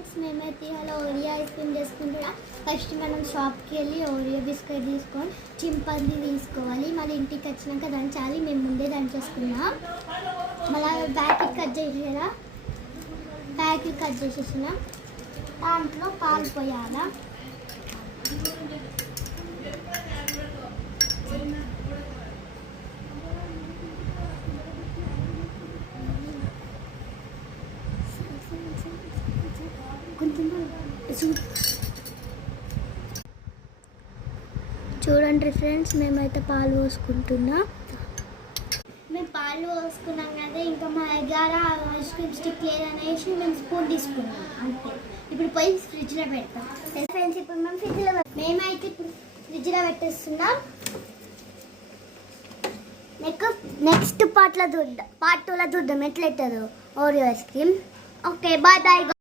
Friends, మేమైతే ఇలా Oreo ice cream చేసుకుంటున్నాం. ఫస్ట్ మనం షాప్కి వెళ్ళి ఓరియో బిస్కెట్ తీసుకొని చింపంది తీసుకోవాలి. మళ్ళీ ఇంటికి వచ్చినాక దంచాలి. మేము ముందే దంచేసుకున్నాం. మళ్ళీ ప్యాకెట్ కట్ చేసేసినాం. దాంట్లో పాలు పోయాలా. చూడండి ఫ్రెండ్స్, మేమైతే పాలు పోసుకుంటున్నాం. మేము పాలు పోసుకున్నాం కదా, ఇంకా మా దగ్గర ఐస్ క్రీమ్ స్టిక్ లేదనేసి మేము స్పూన్ తీసుకున్నాం అంతే. ఇప్పుడు పోయి ఫ్రిడ్జ్లో పెడతాం. ఫ్రెండ్స్, ఇప్పుడు మేము మేమైతే ఇప్పుడు ఫ్రిడ్జ్లో పెట్టేస్తున్నాం. నెక్స్ట్ పార్ట్ 2లో చూద్దాం ఎట్లయితుందో Oreo ice cream. Okay, bye bye.